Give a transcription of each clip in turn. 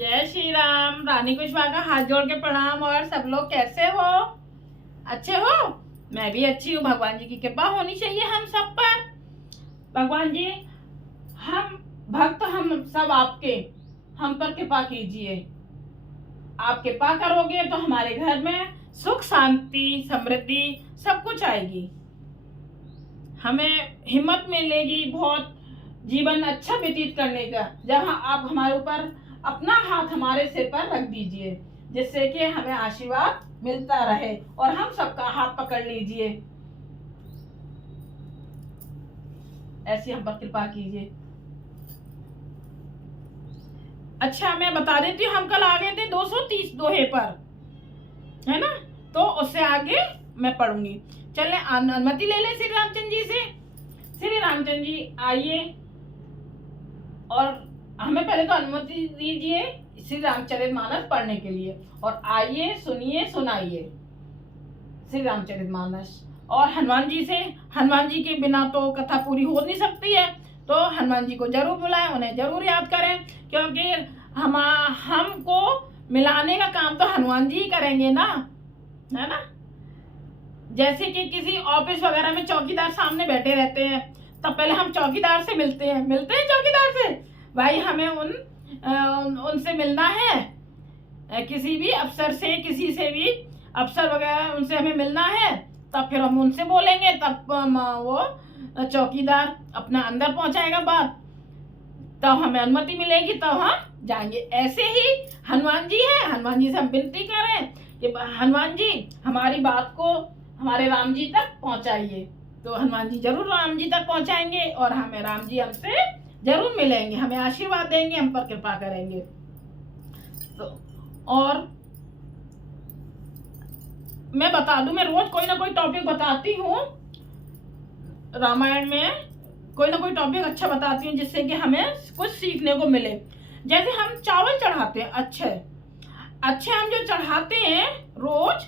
जय श्री राम। रानी कुशवाहा का हाथ जोड़ के प्रणाम। और सब लोग कैसे हो? अच्छे हो? मैं भी अच्छी हूँ। भगवान जी की कृपा होनी चाहिए हम सब पर। भगवान जी, हम भक्त हम सब आपके, हम पर कृपा कीजिए। आप कृपा करोगे तो हमारे घर में सुख शांति समृद्धि सब कुछ आएगी। हमें हिम्मत मिलेगी बहुत जीवन अच्छा व्यतीत करने का, जहाँ आप हमारे ऊपर अपना हाथ हमारे सिर पर रख दीजिए, जिससे कि हमें आशीर्वाद मिलता रहे और हम सबका हाथ पकड़ लीजिए। ऐसी हम पर कृपा कीजिए। अच्छा, मैं बता देती हूँ, हम कल आ गए थे 230 दोहे पर, है ना? तो उससे आगे मैं पढ़ूंगी। चले अनुमति ले ले श्री रामचंद्र जी से। श्री रामचंद्र जी आइए और हमें पहले तो अनुमति दीजिए श्री रामचरितमानस पढ़ने के लिए। और आइए, सुनिए, सुनाइए श्री रामचरितमानस। और हनुमान जी से, हनुमान जी के बिना तो कथा पूरी हो नहीं सकती है, तो हनुमान जी को जरूर बुलाएं, उन्हें जरूर याद करें, क्योंकि हमको मिलाने का काम तो हनुमान जी ही करेंगे ना, है ना? जैसे कि किसी ऑफिस वगैरह में चौकीदार सामने बैठे रहते हैं, तब पहले हम चौकीदार से मिलते हैं चौकीदार से। भाई हमें उनसे मिलना है, किसी भी अफसर से, किसी से भी अफसर वगैरह उनसे हमें मिलना है, तब फिर हम उनसे बोलेंगे, तब वो चौकीदार अपना अंदर पहुंचाएगा बात, तब हमें अनुमति मिलेगी, तब हम जाएंगे। ऐसे ही हनुमान जी है, हनुमान जी से हम विनती करें कि हनुमान जी हमारी बात को हमारे राम जी तक पहुंचाइए। तो हनुमान जी जरूर राम जी तक पहुंचाएंगे और हमें राम जी हमसे जरूर मिलेंगे, हमें आशीर्वाद देंगे, हम पर कृपा करेंगे। तो और मैं बता दूं, मैं रोज कोई ना कोई टॉपिक बताती हूँ रामायण में, कोई ना कोई टॉपिक अच्छा बताती हूँ जिससे कि हमें कुछ सीखने को मिले। जैसे हम चावल चढ़ाते हैं, अच्छे हम जो चढ़ाते हैं रोज,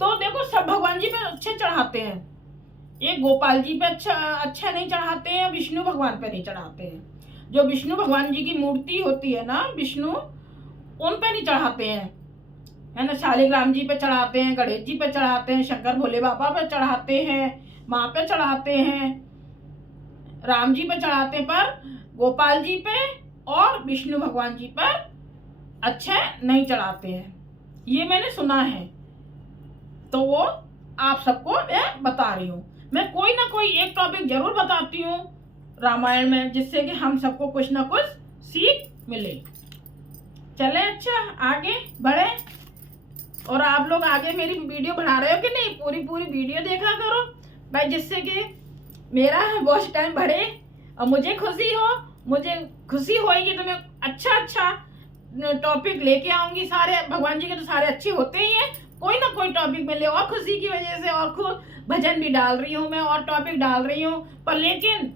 तो देखो सब भगवान जी पे अच्छे चढ़ाते हैं। ये गोपाल जी पे अच्छा नहीं चढ़ाते हैं, विष्णु भगवान पे नहीं चढ़ाते हैं। जो विष्णु भगवान जी की मूर्ति होती है ना, विष्णु, उन पे नहीं चढ़ाते हैं, है ना? शालिग्राम जी पे चढ़ाते हैं, गणेश जी पे चढ़ाते हैं, शंकर भोले बाबा पे चढ़ाते हैं, माँ पे चढ़ाते हैं, राम जी पे चढ़ाते हैं, पर गोपाल जी पे और विष्णु भगवान जी पर अच्छे नहीं चढ़ाते हैं, ये मैंने सुना है। तो वो आप सबको मैं बता रही हूँ। मैं कोई ना कोई एक टॉपिक जरूर बताती हूँ रामायण में, जिससे कि हम सबको कुछ ना कुछ सीख मिले। चले, अच्छा आगे बढ़े। और आप लोग आगे मेरी वीडियो बढ़ा रहे हो कि नहीं? पूरी वीडियो देखा करो भाई, जिससे कि मेरा वॉच टाइम बढ़े और मुझे खुशी हो। मुझे खुशी होगी तो मैं अच्छा टॉपिक लेके आऊंगी। सारे भगवान जी के तो सारे अच्छे होते ही हैं, कोई ना कोई टॉपिक मिले और खुशी की वजह से, और खुद भजन भी डाल रही हूँ मैं और टॉपिक डाल रही हूँ, पर लेकिन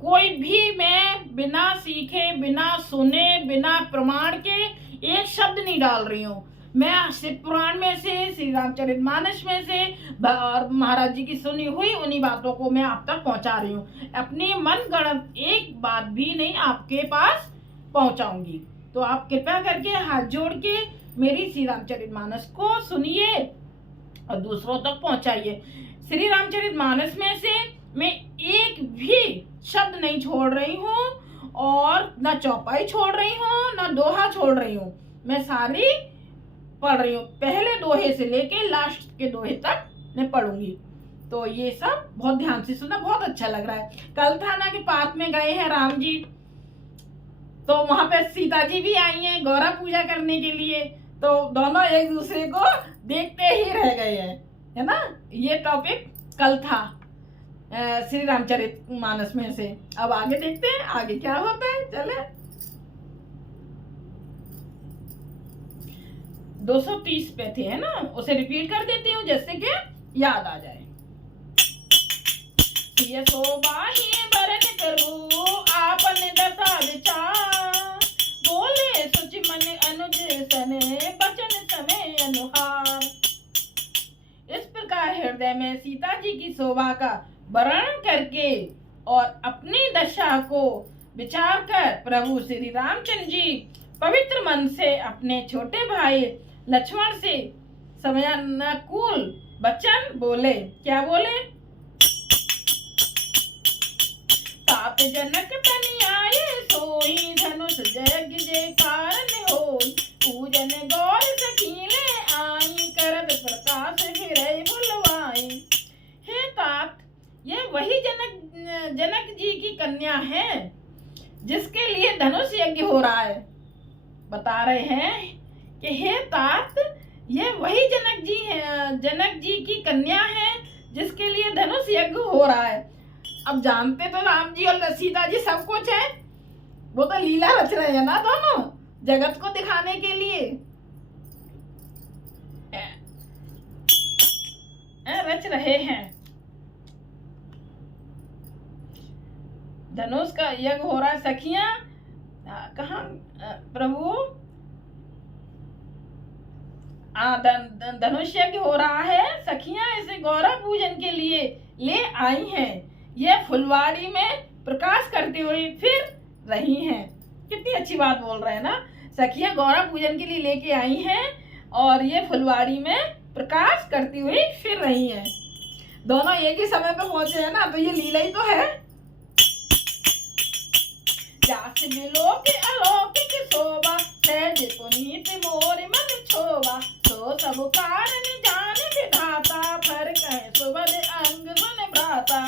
कोई भी मैं बिना सीखे, बिना सुने, बिना प्रमाण के एक शब्द नहीं डाल रही हूँ। मैं शिव पुराण में से, श्री रामचरितमानस में से और महाराज जी की सुनी हुई उन्हीं बातों को मैं आप तक पहुंचा रही हूँ। अपनी मन गढ़ंत एक बात भी नहीं आपके पास पहुंचाऊंगी। तो आप कृपया करके हाथ जोड़ के मेरी श्री रामचरितमानस को सुनिए और दूसरों तक पहुंचाइए। श्री रामचरितमानस में से मैं एक भी शब्द नहीं छोड़ रही हूँ, और ना चौपाई छोड़ रही हूँ, ना दोहा छोड़ रही हूँ। मैं सारी पढ़ रही हूँ, पहले दोहे से लेके लास्ट के दोहे तक मैं पढ़ूंगी। तो ये सब बहुत ध्यान से सुनना, बहुत अच्छा लग रहा है। कल था ना कि पार्क में गए हैं राम जी, तो वहां पे सीता जी भी आई हैं गौरा पूजा करने के लिए, तो दोनों एक दूसरे को देखते ही रह गए हैं, है ना? ये टॉपिक कल था श्री रामचरितमानस में से। अब आगे देखते हैं आगे क्या होता है। चले, 230 पे थे, है ना? उसे रिपीट कर देती हूँ जिससे कि याद आ जाए। ये शोभाही बरन प्रभु आपन दशा विचार, बोले सुच मन अनुज सने बचन समय अनुहार। इस प्रकार हृदय में सीता जी की शोभा का वर्णन करके और अपनी दशा को विचार कर प्रभु श्री रामचंद्र जी पवित्र फिर मन से अपने छोटे भाई लक्ष्मण से समयानुकूल वचन बोले। क्या बोले? तात जनक तनि आए सोई, धनुष जग जय कारण होई। पूजन गौर सखीले आई, करत प्रकाश फिरै बुलवाई। हे तात, ये वही जनक जी की कन्या है जिसके लिए धनुष यज्ञ हो रहा है। बता रहे हैं कि हे तात, ये वही जनक जी की कन्या है जिसके लिए धनुष यज्ञ हो रहा है। अब जानते तो राम जी और सीता जी सब कुछ है, वो तो लीला रच रहे हैं ना दोनों, जगत को दिखाने के लिए रच रहे हैं। धनुष का यज्ञ हो रहा है। सखियां कहाँ प्रभु? धनुष यज्ञ हो रहा है, सखियां इसे गौरव पूजन के लिए ले आई हैं। ये फुलवाड़ी में प्रकाश करती हुई फिर रही हैं। कितनी अच्छी बात बोल रहे हैं ना। सखियां गौरव पूजन के लिए लेके आई हैं और ये फुलवाड़ी में प्रकाश करती हुई फिर रही हैं। दोनों एक ही समय पे पहुंचे हैं ना, तो ये लीला ही तो है। जास मिलो के अलौकिक शोभा, सहज पुनीत मोर मन छोवा। तो सब कारण जान विधाता, फर कहे सुबद अंग सुन भ्राता।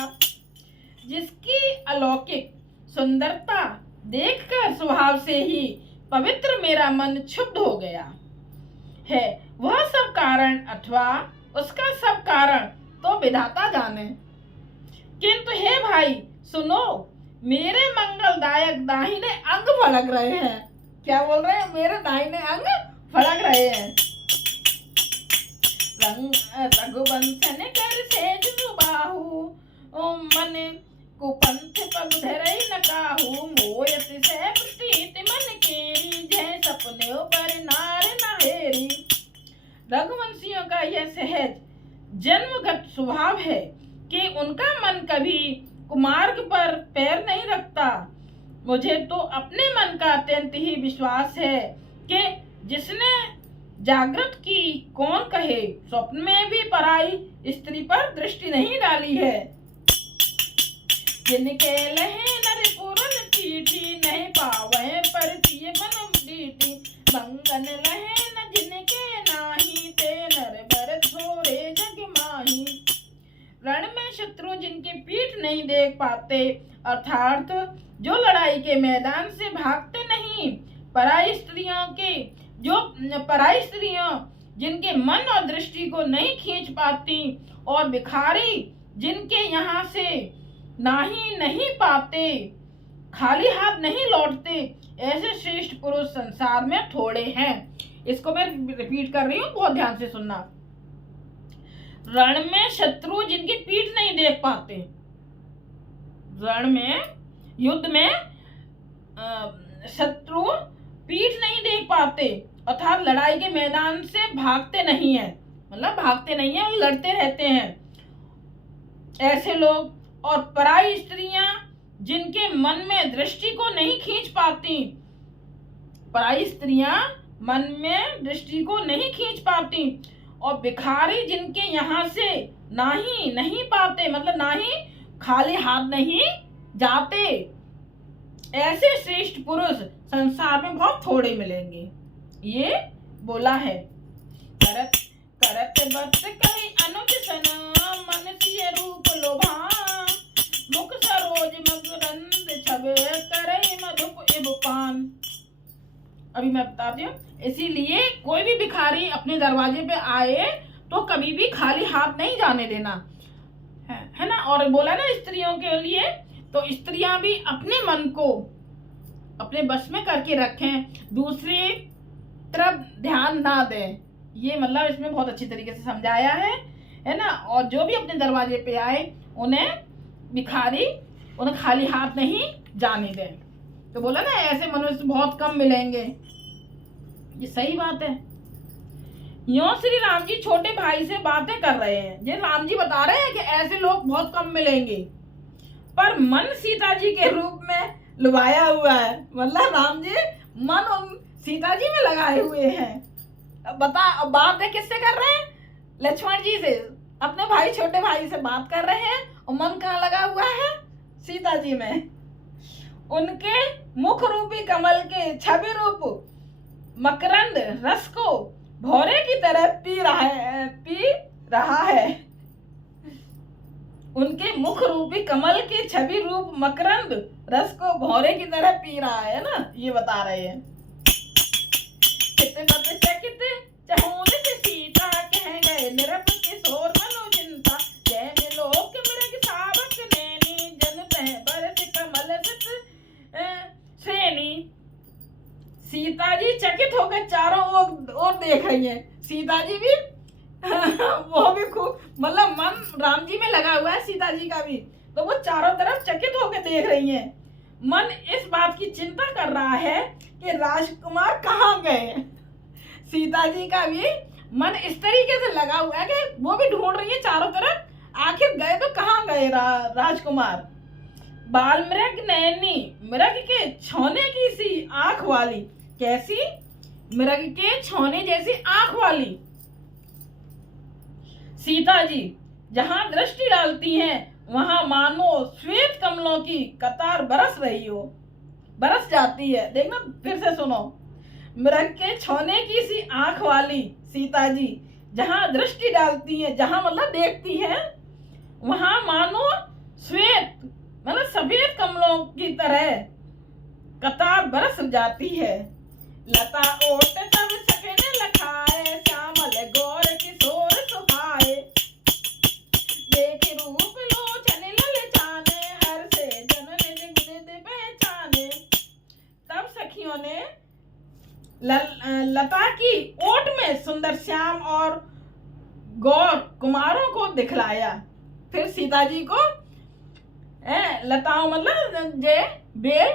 जिसकी अलौकिक सुंदरता देखकर स्वभाव से ही पवित्र मेरा मन क्षुब्ध हो गया है। वह सब कारण अथवा उसका सब कारण तो विधाता जाने। किंतु हे भाई सुनो, मेरे मंगलदायक दाहिने अंग फड़क रहे हैं। क्या बोल रहे हैं? मेरे दाहिने अंग फड़क रहे हैं। रघुवंशन कर सेज सुबाहु, मन कुपंथ पग धरई न काहू। मोयत से प्रतीत मन केरी, जय सपने पर नार नहेरी। रघुवंशियों का यह सहज जन्मगत स्वभाव है कि उनका मन कभी कुमार्ग पर पैर नहीं रखता। मुझे तो अपने मन का अत्यंत ही विश्वास है कि जिसने जागृत की कौन कहे, स्वप्न में भी पराई स्त्री पर दृष्टि नहीं डाली है। जिनके लहे नर पूरन पीठी, नहीं पावे पर पिय बन डीटी। मंगन लहे न जिनके नाही, ते नर बर थोड़े जग माही। रण में शत्रु जिनकी पीठ नहीं देख पाते, अर्थात जो लड़ाई के मैदान से भागते नहीं। पराई स्त्रियों जिनके मन और दृष्टि को नहीं खींच पाती, और भिखारी जिनके यहाँ से नहीं पाते, खाली हाथ नहीं लौटते, ऐसे श्रेष्ठ पुरुष संसार में थोड़े हैं। इसको मैं रिपीट कर रही हूँ, बहुत ध्यान से सुनना। रण में शत्रु जिनकी पीठ नहीं देख पाते, रण में युद्ध में शत्रु पीठ नहीं देख पाते, अर्थात लड़ाई के मैदान से भागते नहीं है, मतलब भागते नहीं है, लड़ते रहते हैं ऐसे लोग। और पराई स्त्रियां जिनके मन में दृष्टि को नहीं खींच पाती, पराई स्त्रियां मन में दृष्टि को नहीं खींच पाती, और भिखारी जिनके यहाँ से नहीं पाते, मतलब नाही खाली हाथ नहीं जाते, ऐसे श्रेष्ठ पुरुष संसार में बहुत थोड़े मिलेंगे। ये बोला है। करत करत बत कही अनुज सना, मन सिय रूप लोभा। मुख सरोज मकरंद छबे, करई मधुप इब पान। अभी मैं बताती हूँ। इसीलिए कोई भी भिखारी अपने दरवाजे पे आए तो कभी भी खाली हाथ नहीं जाने देना है ना। और बोला ना स्त्रियों के लिए, तो स्त्रियां भी अपने मन को अपने बस में करके रखें, दूसरी तरफ ध्यान ना दें। ये मतलब इसमें बहुत अच्छी तरीके से समझाया है ना। और जो भी अपने दरवाजे पे आए उन्हें खाली हाथ नहीं जाने दें। तो बोला ना ऐसे मनुष्य बहुत कम मिलेंगे, ये सही बात है। यूं श्री राम जी छोटे भाई से बातें कर रहे हैं, ये राम जी बता रहे हैं कि ऐसे लोग बहुत कम मिलेंगे, पर मन सीता जी के रूप में लुभाया हुआ है। मतलब राम जी मन उन सीता जी में लगाए हुए हैं। अब बता, अब बात है किससे कर रहे हैं? लक्ष्मण जी से, अपने भाई छोटे भाई से बात कर रहे हैं और मन कहाँ लगा हुआ है? सीता जी में। उनके मुख रूपी कमल के छवि रूप मकरंद रस को भौरे की तरह पी रहा है। उनके मुख रूपी कमल के छवि रूप मकरंद रस को भौरे की तरह पी रहा है ना, ये बता रहे हैं। सीता कह गए निरप किशोर मनो चिंता, जय मिलोक मृग सावक नैनी, जन पह बरस कमल श्रेणी। सीता जी चकित होकर चारों ओर देख रही हैं। सीता जी भी वो भी खूब, मतलब मन राम जी में लगा हुआ है सीता जी का भी, तो वो चारों तरफ चकित होकर देख रही हैं। मन इस बात की चिंता कर रहा है कि राजकुमार कहाँ गए। सीता जी का भी मन इस तरीके से लगा हुआ है कि वो भी ढूंढ रही है चारों तरफ, आखिर गए तो कहाँ गए राजकुमार। बाल मृग नैनी, मृग के छौने की सी आंख वाली। कैसी? मृग के छौने जैसी आंख वाली सीता जी जहां दृष्टि डालती हैं वहां मानो श्वेत कमलों की कतार बरस जाती है। देखना फिर से सुनो। मृग के छौने की सी आंख वाली सीता जी जहां दृष्टि डालती हैं, जहां मतलब देखती हैं, वहां मानो श्वेत मतलब सफेद कमलों की तरह कतार बरस जाती है। लता ओट तब सकने लखाए, श्यामल गौर किशोर सुहाए, देख रूप लोचन ललचाने, हर से जन निज पहचाने। तब सखियों ने लता की ओट में सुंदर श्याम और गौर कुमारों को दिखलाया। फिर सीता जी को लताओं मतलब जे बेल,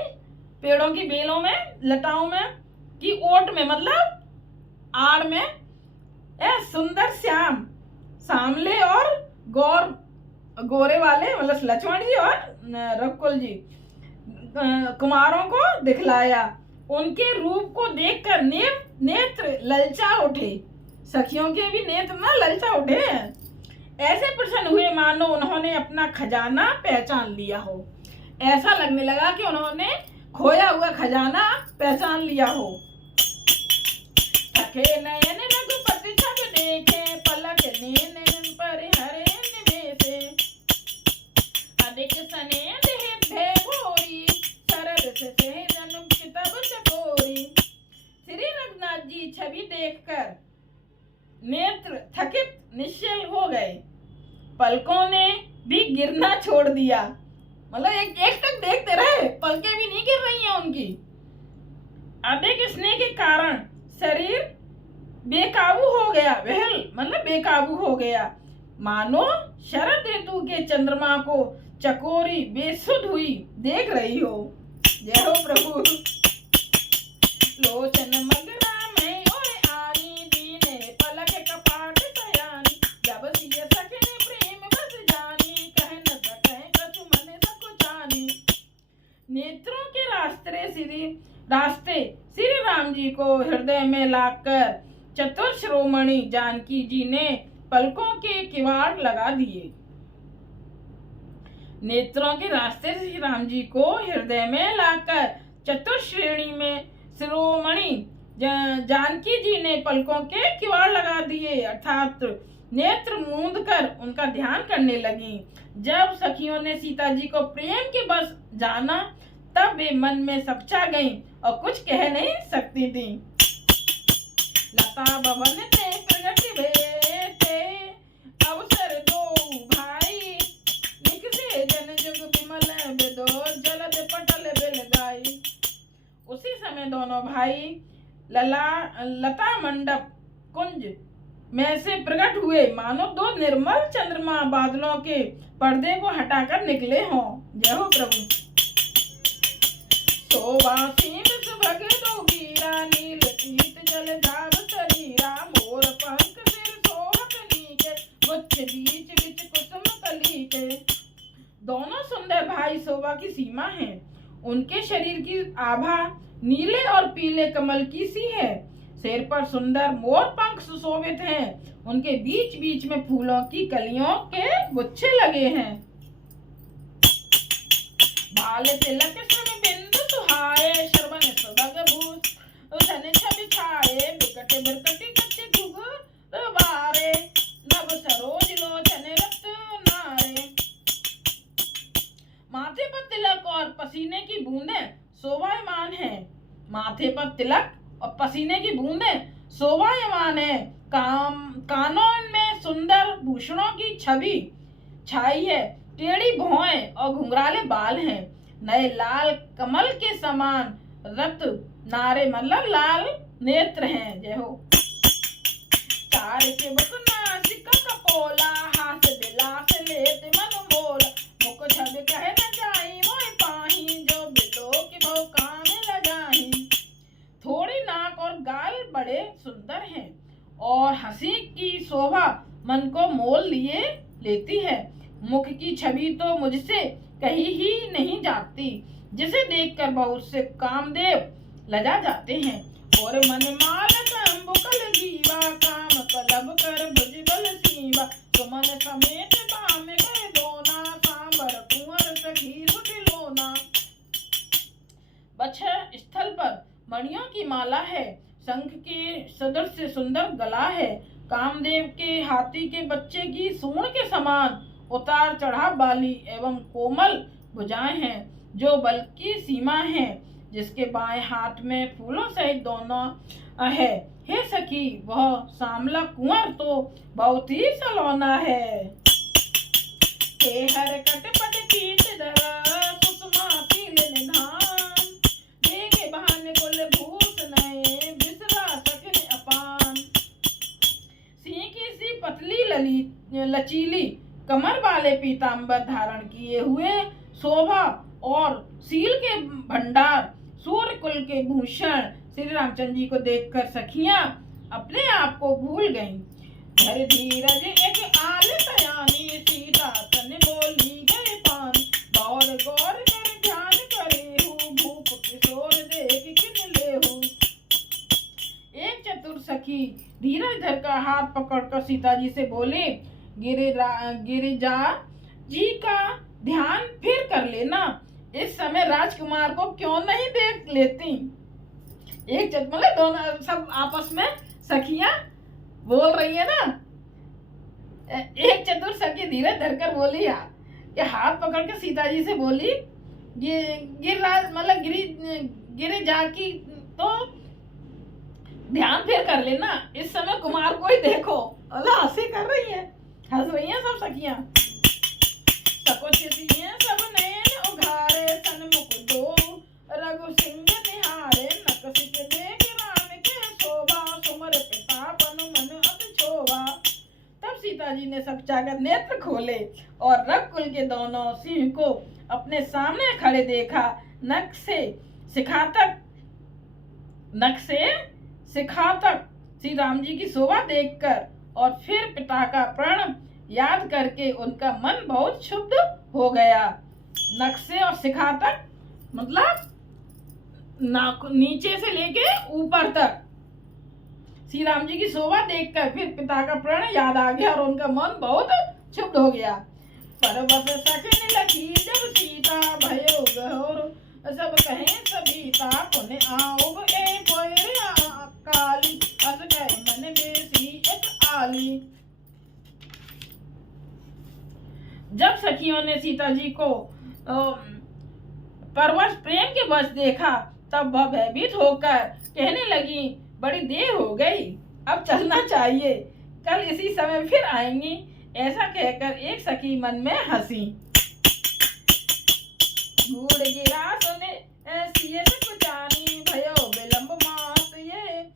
पेड़ों की बेलों में, लताओं में की ओट में मतलब आड़ में सुंदर श्याम, सांवले और गोरे वाले मतलब लक्ष्मण जी और रघुकुल जी कुमारों को दिखलाया। उनके रूप को देखकर नेत्र ललचा उठे। सखियों के भी नेत्र ना ललचा उठे, ऐसे प्रसन्न हुए मानो उन्होंने अपना खजाना पहचान लिया हो। ऐसा लगने लगा कि उन्होंने खोया हुआ खजाना पहचान लिया हो। थके नयन रघुपति छब देखे, पलक नैन पर हरे निवेशे, अधिक स्नेह देह भय भोरी, सरल से अनुचित चकोरी। श्री रघुनाथ जी छवि देखकर नेत्र थकित निश्चल हो गए, पलकों ने भी गिरना छोड़ दिया। मतलब एक तक देखते रहे, पलकें भी नहीं गिर रही हैं उनकी। अधिक स्नेह के कारण शरीर बेकाबू हो गया, वहल मतलब बेकाबू हो गया, मानो शरद ऋतु के चंद्रमा को चकोरी बेसुध हुई देख रही हो। जय हो प्रभु। लोचन मगरा में और आनी, दीने पलक कपाट सयानी, जब सिय सखने प्रेम बस जानी, कह न सके कछु मन सकुचानी। नेत्रों के रास्ते श्री राम जी को हृदय में लाकर चतुर शिरोमणि जानकी जी ने पलकों के किवाड़ लगा दिए। नेत्रों के रास्ते श्री राम जी को हृदय में लाकर चतुर श्रेणी में शिरोमणि जानकी जी ने पलकों के किवाड़ लगा दिए, अर्थात नेत्र मूंद कर उनका ध्यान करने लगी। जब सखियों ने सीता जी को प्रेम के बस जाना, तब वे मन में सपचा गईं और कुछ कह नहीं सकती थी। लता भवन ते प्रगट भेटे, अवसर दो भाई, निकसे जन जुग विमल बेदो, जलद पटल बेल गाई। उसी समय दोनों भाई लता मंडप कुंज में से प्रकट हुए, मानो दो निर्मल चंद्रमा बादलों के पर्दे को हटाकर निकले हों। जय हो प्रभु। शोभासीम सुभग दो वीरा, नील पीत जल धाव शरीरा, मोर पंख सिर सोहत नीके, गुच्छ बीच बीच कुसुम कली के। दोनों सुंदर भाई शोभा की सीमा हैं। उनके शरीर की आभा नीले और पीले कमल की सी है। सिर पर सुंदर मोर पंख सुशोभित हैं। उनके बीच बीच में फूलों की कलियों के गुच्छे लगे हैं। बाल तिलक श्रम बिंदु सुहाए, श्रवण सुभग भूषण छवि छाए, बिकट बिरकटी कच्चे घुघुरवारे, नभ सरोज लोचन रक्त नारे। माथे पर तिलक और पसीने की बूंदें शोभायमान है। माथे पर तिलक और पसीने की बूंदें शोभायमान है। कानों में सुंदर भूषणों की छवि छाई है। टेढ़ी भौहें और घुंघराले बाल हैं। नए लाल कमल के समान रक्त नारे मतलब लाल नेत्र हैं। जय हो। चार के नासिका कपोला, हाथ दिलास लेत मन मोला, मुख छब कहे न जाई मोहि पाही, जो बिलो के बहु काम लगाही। थोड़ी नाक और गाल बड़े सुंदर हैं और हंसी की शोभा मन को मोल लिए लेती है। मुख की छवि तो मुझसे कही ही नहीं जाती, जिसे देखकर बहुत से कामदेव लजा जाते हैं। और मन मालक अम्बुकल जीवा, काम कलब कर भुजबल सीवा, सुमन समेत बाम गए दोना, सांबर कुंवर सखी सुटिलोना। बछर स्थल पर मणियों की माला है। शंख के सदृश सुंदर गला है। कामदेव के हाथी के बच्चे की सूंड के समान उतार चढ़ाव वाली एवं कोमल भुजाएं हैं, जो बल की सीमा है। जिसके बाएं हाथ में फूलों सहित दोनों है। हे सखी, वह सांवला कुंवर तो बहुत ही सलोना है। हे हर कटपट कीट धरा, सुषमा पील निधान, देखे बहाने कुल भूषण, बिसरा सकन अपान। सिंह की सी पतली लचीली कमर वाले पीताम्बर धारण किए हुए, शोभा और शील के भंडार, सूर्य कुल के भूषण श्री रामचंद्र जी को देखकर सखियां अपने आप को भूल गईं। धर धीरज एक आल तयानी, सीता तन बोली गए पान, गौर गौर कर ध्यान करे हूँ, भूप किशोर देख किन लेहू। एक चतुर सखी धीरज धर का हाथ पकड़कर सीता जी से बोली, गिरिजा जी का ध्यान फिर कर लेना, इस समय राजकुमार को क्यों नहीं देख लेती। एक मतलब दोनों सब आपस में सखियां बोल रही है ना। एक चतुर सखी धीरज धरकर बोली यार, कि हाथ पकड़ के सीता जी से बोली, गिरिराज मतलब गिरिजा की तो ध्यान फिर कर लेना, इस समय कुमार को ही देखो। अल्लाह हंसी कर रही है, हंस रही हैं सब सखियां। सब नयन उघारे, सन्मुख दो रघु सिंह निहारे, नकसिक देख राम के शोभा, सुमर प्रतापन मन अति शोभा। तब सीता जी ने सकचाकर नेत्र खोले और रघुकुल के दोनों सिंह को अपने सामने खड़े देखा। नख से शिखा तक श्री राम जी की शोभा देखकर और फिर पिता का प्रण याद करके उनका मन बहुत शुद्ध हो गया। नख से और शिखा तक मतलब नीचे से लेके ऊपर तक श्री राम जी की शोभा देखकर फिर पिता का प्रण याद आ गया और उनका मन बहुत क्षुब्ध हो गया। पर्वत सखन लखी जब सीता, भयो गौर सब कहे सभीता, पुन आओ ए पोरे काली, अस कहे मन बेसी एक आली। जब सखियों ने सीता जी को परवश प्रेम के वश देखा, तब वह भयभीत होकर कहने लगी, बड़ी देर हो गई, अब चलना चाहिए, कल इसी समय फिर आएंगी। ऐसा कहकर एक सखी मन में हंसी। गूढ़ गिरा सुने सिय जानी, भयो विलंब मात ये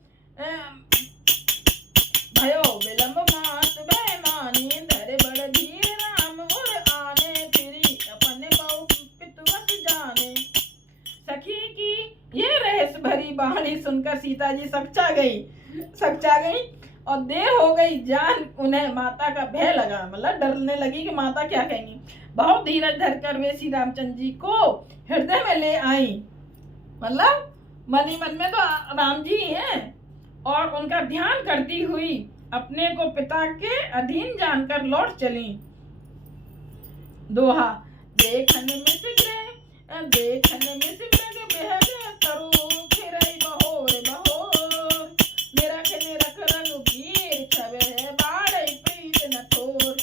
भयो विलंब मात भय मानी, धरे बड़ धीर राम उर आने, फिरी अपने बहु पितवत जाने। सखी की ये रहस्य भरी वाणी सुनकर सीता जी सकचा गई और देर हो गई। जान उन्हें माता का भय लगा, मतलब डरने लगी कि माता क्या कहेंगी। बहुत धीरज धरकर वे श्री रामचंद्र जी को हृदय में ले आई, मतलब मन ही मन में तो राम जी हैं, और उनका ध्यान करती हुई अपने को पिता के अधीन जानकर लौट चली। दोहा। देखन में सिगरे बेहद तरु फिरई बहोर बहोर, निरख निरख रघुबीर छवि बाढ़ई प्रीत न थोर।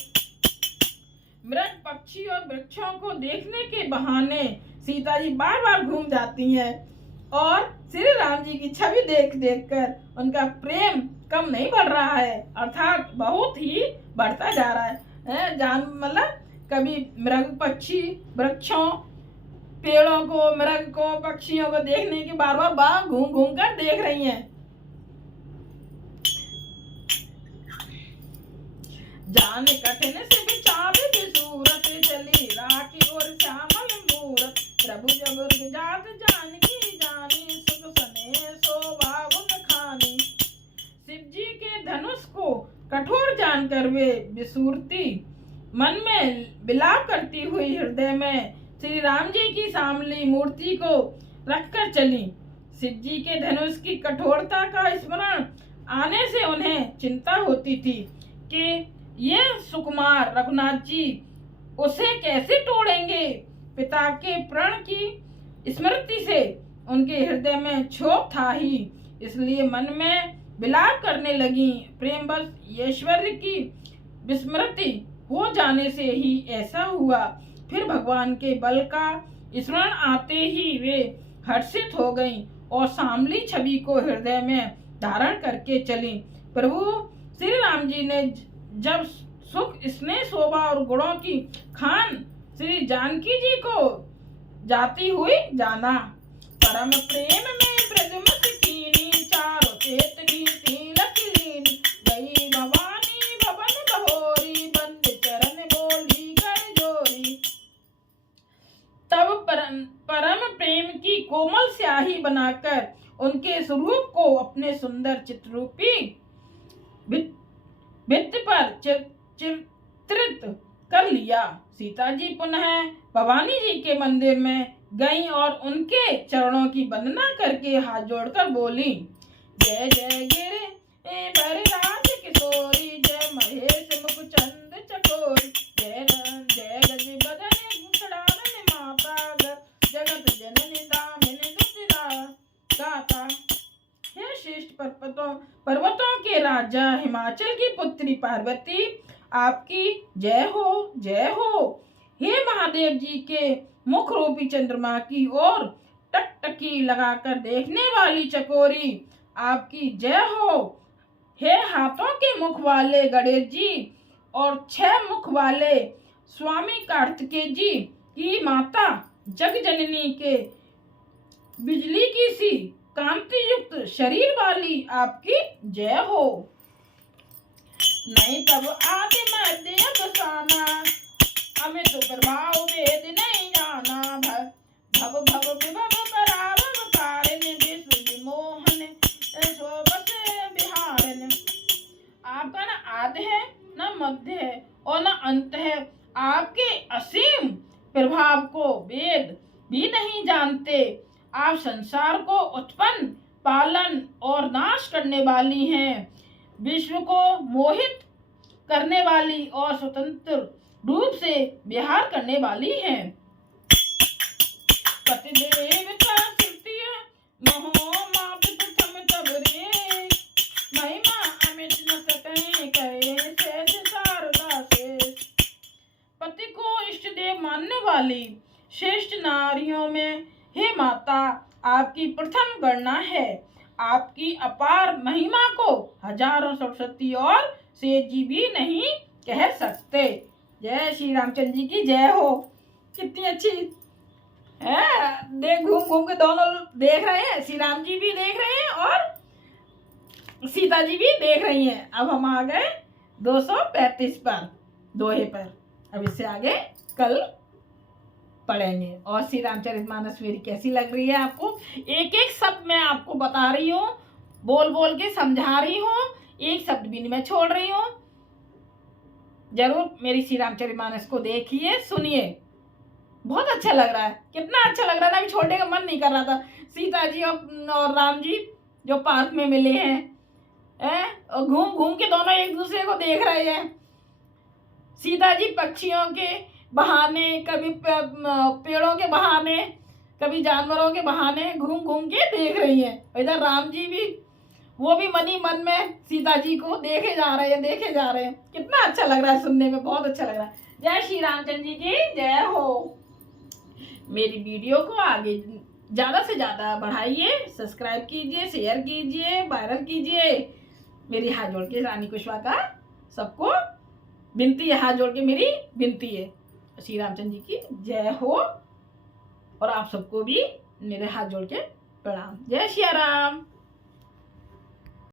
मृग पक्षी और वृक्षों को देखने के बहाने सीता जी बार बार घूम जाती हैं, और श्री राम जी की छवि देख देख कर उनका प्रेम कम नहीं बढ़ रहा है, अर्थात बहुत ही बढ़ता जा रहा है। जान मतलब कभी मृग पक्षी वृक्षों पेड़ों को मृग को पक्षियों को देखने की बार बार घूम घूम कर देख रही हैं। जान कठिन से बिचारे सूरत चली राखी और श्यामल मूरत, प्रभु जब जात जानकी जानी सुख सने शोभा गुण खानी। शिव जी के धनुष को कठोर जानकर वे विसूरती मन में विलाप करती हुई हृदय में श्री राम जी की सामली मूर्ति को रखकर चली। शिव जी के धनुष की कठोरता का स्मरण आने से उन्हें चिंता होती थी कि ये सुकुमार रघुनाथ जी उसे कैसे तोड़ेंगे। पिता के प्रण की स्मृति से उनके हृदय में क्षोभ था ही, इसलिए मन में विलाप करने लगी। प्रेमवश ऐश्वर्य की विस्मृति हो जाने से ही ऐसा हुआ। फिर भगवान के बल का स्मरण आते ही वे हर्षित हो गईं और सामली छवि को हृदय में धारण करके चली। प्रभु श्री राम जी ने जब सुख स्नेह शोभा और गुणों की खान श्री जानकी जी को जाती हुई जाना। परम प्रेम में ब्रजमत कीनी चारों चेत की तिलक लीनी, गई भवानी भवन बहोरी बंद चरण बोली कर जोरी। तब परम प्रेम की कोमल स्याही बनाकर उनके स्वरूप को अपने सुंदर चित्ररूपी भित्ति पर चित्रित कर लिया। सीता जी पुनः भवानी जी के मंदिर में गईं और उनके चरणों की वंदना करके हाथ जोड़कर बोली, जय जय गिरि भरराज किशोरी, जय महेश मुख चंद चकोरी, जय जय गज बदन खड़ानन माता, जगत जननी दामिनी दुतिरा गाता। हे श्रेष्ठ पर्वतों के राजा हिमाचल की पुत्री पार्वती, आपकी जय हो जय हो। हे महादेव जी के मुख रूपी चंद्रमा की ओर टकटकी लगाकर देखने वाली चकोरी, आपकी जय हो। हे हाथों के मुख वाले गणेश जी और 6 मुख वाले स्वामी कार्तिकेय जी की माता जगजननी के बिजली की सी कांति युक्त शरीर वाली आपकी जय हो। नहीं तब आदि मध्य अवसाना, हमें तो प्रभाव वेद नहीं जाना। भव भव विभव पराभव कारिण, विश्व विमोहन शोभत विहारिण। आपका न आदि है न मध्य है और न अंत है। आपके असीम प्रभाव को वेद भी नहीं जानते। आप संसार को उत्पन्न पालन और नाश करने वाली हैं, विश्व को मोहित करने वाली और स्वतंत्र रूप से विहार करने वाली हैं। पतिदेव का तृतीय महो माप प्रथम तब रे, महिमा अमित न सकते कहे शेष शारदा शेष। पति को इष्ट देव मानने वाली श्रेष्ठ नारियों में हे माता आपकी प्रथम गणना है। आपकी अपार महिमा को हजारों सरस्वती और सेठ जी भी नहीं कह सकते। जय श्री रामचंद्र जी की जय हो। कितनी अच्छी है, देख घूम घूम के दोनों देख रहे हैं, श्री राम जी भी देख रहे हैं और सीता जी भी देख रही हैं। अब हम आ गए 235 पर, दोहे पर। अब इससे आगे कल पढ़ेंगे। और श्री रामचरितमानस मेरी कैसी लग रही है आपको? एक एक शब्द मैं आपको बता रही हूँ, बोल बोल के समझा रही हूँ, एक शब्द भी नहीं मैं छोड़ रही हूँ। जरूर मेरी श्री रामचरितमानस को देखिए, सुनिए। बहुत अच्छा लग रहा है, कितना अच्छा लग रहा है ना, अभी छोड़ने का मन नहीं कर रहा था। सीता जी और राम जी जो पार्क में मिले हैं और घूम घूम के दोनों एक दूसरे को देख रहे हैं। सीता जी पक्षियों के बहाने, कभी पेड़ों के बहाने, कभी जानवरों के बहाने घूम घूम के देख रही हैं। इधर राम जी भी, वो भी मनी मन में सीता जी को देखे जा रहे हैं, देखे जा रहे हैं। कितना अच्छा लग रहा है, सुनने में बहुत अच्छा लग रहा है। जय श्री रामचंद्र जी की जय हो। मेरी वीडियो को आगे ज़्यादा से ज़्यादा बढ़ाइए, सब्सक्राइब कीजिए, शेयर कीजिए, वायरल कीजिए। मेरी हाथ जोड़ के रानी कुशवाहा का सबको विनती है, हाथ जोड़ के मेरी विनती है। श्री रामचंद्र जी की जय हो और आप सबको भी मेरे हाथ जोड़ के प्रणाम। जय श्री राम।